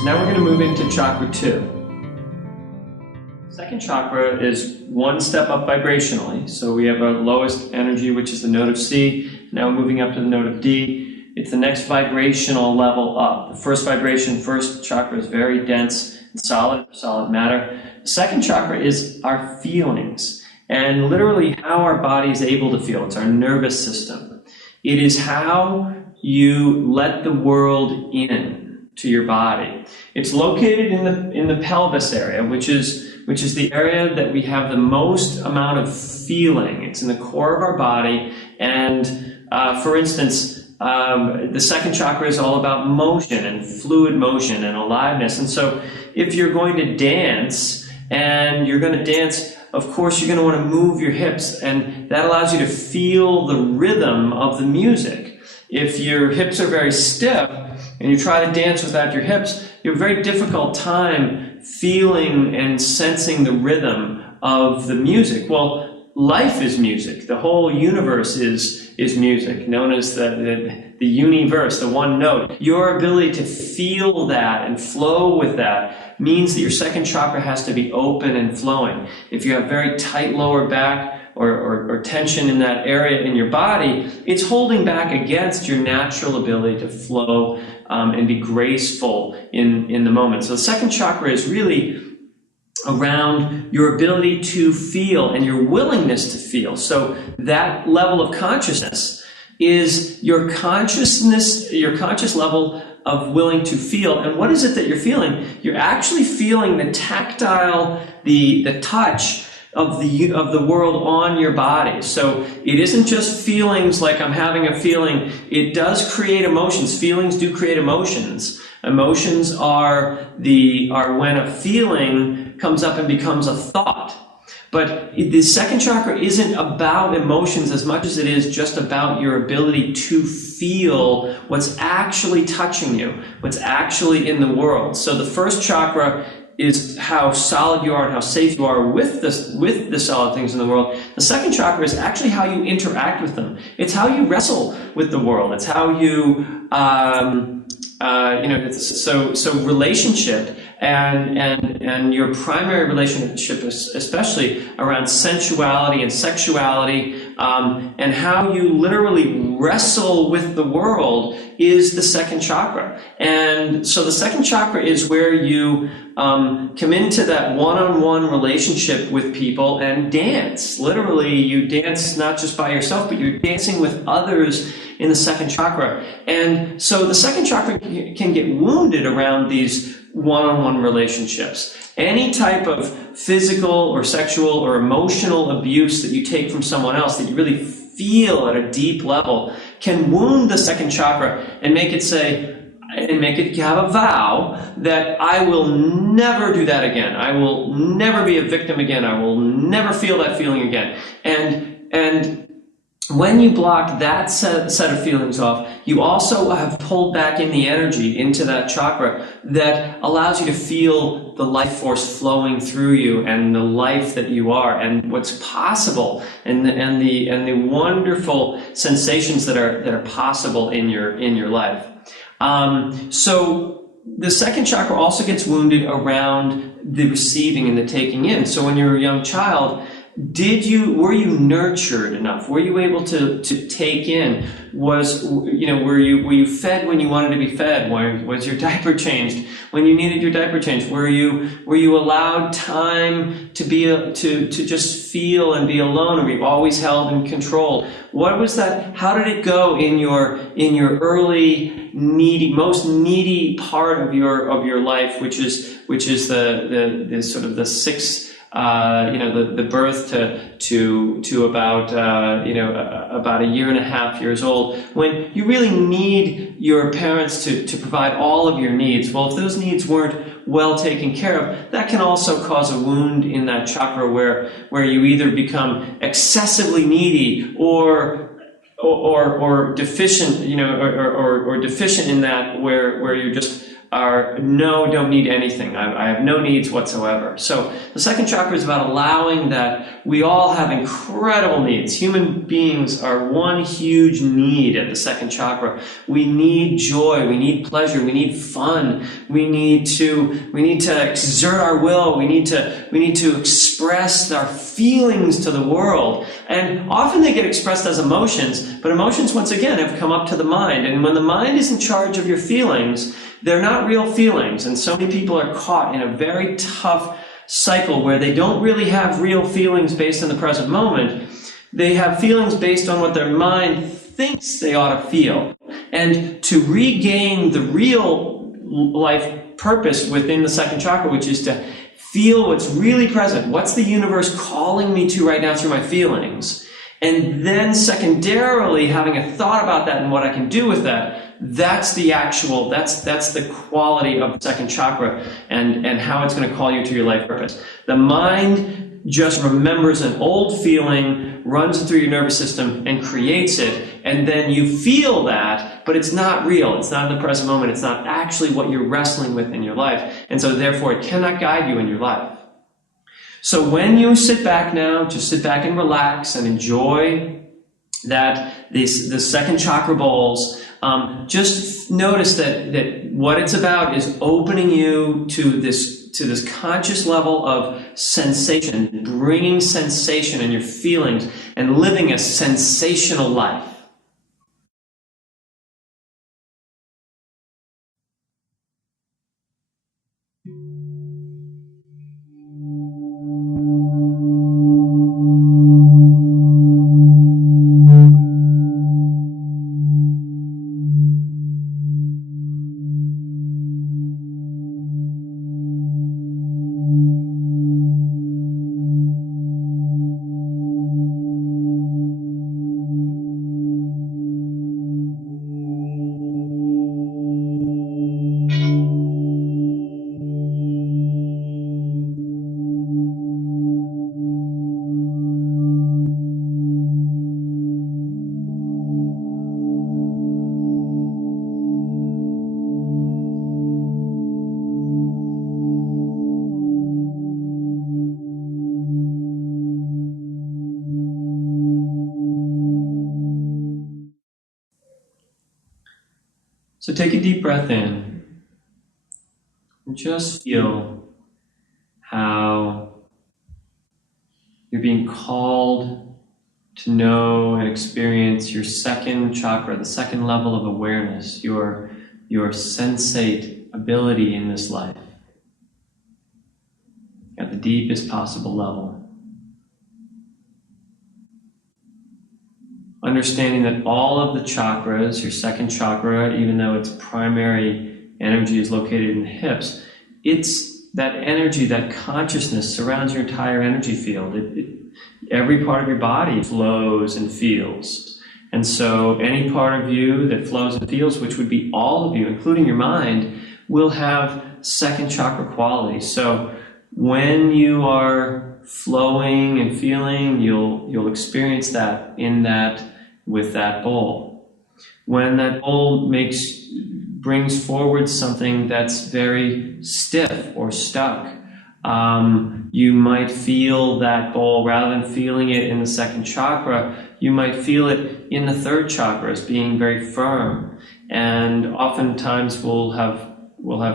So now we're going to move into chakra 2. Second chakra is one step up vibrationally. So we have our lowest energy, which is the note of C. Now we're moving up to the note of D. It's the next vibrational level up. The first chakra is very dense and solid matter. The second chakra is our feelings, and literally how our body is able to feel. It's our nervous system. It is how you let the world in to your body. It's located in the pelvis area, which is the area that we have the most amount of feeling. It's in the core of our body, and for instance, the second chakra is all about motion and fluid motion and aliveness. And so if you're going to dance, of course, you're going to want to move your hips, and that allows you to feel the rhythm of the music. If your hips are very stiff and you try to dance without your hips, you have a very difficult time feeling and sensing the rhythm of the music. Well, life is music. The whole universe is music, known as the universe, the one note. Your ability to feel that and flow with that means that your second chakra has to be open and flowing. If you have very tight lower back or tension in that area in your body, it's holding back against your natural ability to flow and be graceful in the moment. So the second chakra is really around your ability to feel and your willingness to feel. So that level of consciousness is your conscious level of willing to feel. And what is it that you're feeling? You're actually feeling the tactile, the touch of the world on your body. So it isn't just feelings like I'm having a feeling. It does create emotions. Feelings do create emotions. Emotions are when a feeling comes up and becomes a thought. But the second chakra isn't about emotions as much as it is just about your ability to feel what's actually touching you, what's actually in the world. So the first chakra is how solid you are and how safe you are with the solid things in the world. The second chakra is actually how you interact with them. It's how you wrestle with the world. It's how you, so relationship and your primary relationship, especially around sensuality and sexuality, and how you literally wrestle with the world is the second chakra. And so the second chakra is where you come into that one-on-one relationship with people and dance. Literally, you dance not just by yourself, but you're dancing with others in the second chakra. And so the second chakra can get wounded around these one-on-one relationships. Any type of physical or sexual or emotional abuse that you take from someone else that you really feel at a deep level can wound the second chakra and make it have a vow that I will never do that again. I will never be a victim again. I will never feel that feeling again. And when you block that set of feelings off, you also have pulled back in the energy into that chakra that allows you to feel the life force flowing through you and the life that you are and what's possible and the wonderful sensations that are possible in your life. So the second chakra also gets wounded around the receiving and the taking in. So when you're a young child, were you nurtured enough? Were you able to take in? Were you fed when you wanted to be fed? Was your diaper changed when you needed your diaper changed? Were you allowed time to just feel and be alone? Or were you always held in control? What was that? How did it go in your early most needy part of your life, which is the sort of the sixth. The birth to about a year and a half years old, when you really need your parents to provide all of your needs. Well, if those needs weren't well taken care of, that can also cause a wound in that chakra where you either become excessively needy or deficient, or deficient in that where you're just are no, don't need anything. I have no needs whatsoever. So the second chakra is about allowing that we all have incredible needs. Human beings are one huge need at the second chakra. We need joy, we need pleasure, we need fun, we need to exert our will, we need to express our feelings to the world. And often they get expressed as emotions, but emotions, once again, have come up to the mind. And when the mind is in charge of your feelings, they're not real feelings. And so many people are caught in a very tough cycle where they don't really have real feelings based on the present moment. They have feelings based on what their mind thinks they ought to feel. And to regain the real life purpose within the second chakra, which is to feel what's really present, what's the universe calling me to right now through my feelings, and then secondarily having a thought about that and what I can do with that, that's the quality of the second chakra and how it's going to call you to your life purpose. The mind just remembers an old feeling, runs it through your nervous system and creates it, and then you feel that, but it's not real. It's not in the present moment. It's not actually what you're wrestling with in your life. And so therefore it cannot guide you in your life. So when you sit back now, just sit back and relax and enjoy that the second chakra bowls. Just notice that what it's about is opening you to this conscious level of sensation, bringing sensation in your feelings and living a sensational life. So take a deep breath in and just feel how you're being called to know and experience your second chakra, the second level of awareness, your sensate ability in this life at the deepest possible level. Understanding that all of the chakras, your second chakra, even though its primary energy is located in the hips, it's that energy, that consciousness surrounds your entire energy field. Every part of your body flows and feels. And so any part of you that flows and feels, which would be all of you, including your mind, will have second chakra qualities. So when you are flowing and feeling, you'll experience that with that bowl. When that bowl brings forward something that's very stiff or stuck, you might feel that bowl, rather than feeling it in the second chakra, you might feel it in the third chakra as being very firm. And oftentimes we'll have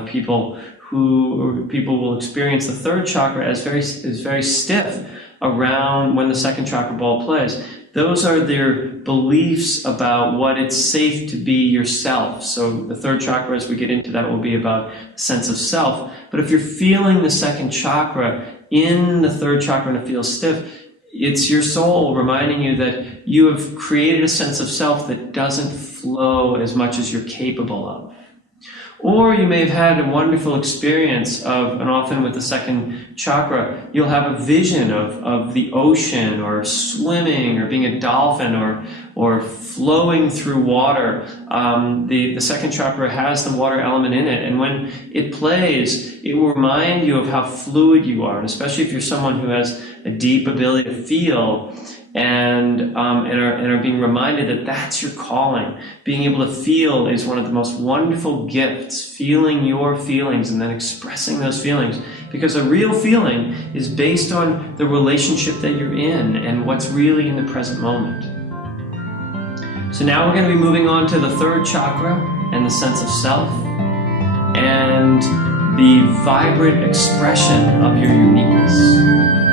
people will experience the third chakra as very stiff around when the second chakra ball plays. Those are their beliefs about what it's safe to be yourself. So the third chakra, as we get into that, will be about sense of self. But if you're feeling the second chakra in the third chakra and it feels stiff, it's your soul reminding you that you have created a sense of self that doesn't flow as much as you're capable of. Or you may have had a wonderful experience and often with the second chakra, you'll have a vision of the ocean, or swimming, or being a dolphin, or flowing through water. The second chakra has the water element in it, and when it plays, it will remind you of how fluid you are, and especially if you're someone who has a deep ability to feel, and are being reminded that that's your calling. Being able to feel is one of the most wonderful gifts, feeling your feelings and then expressing those feelings. Because a real feeling is based on the relationship that you're in and what's really in the present moment. So now we're going to be moving on to the third chakra and the sense of self and the vibrant expression of your uniqueness.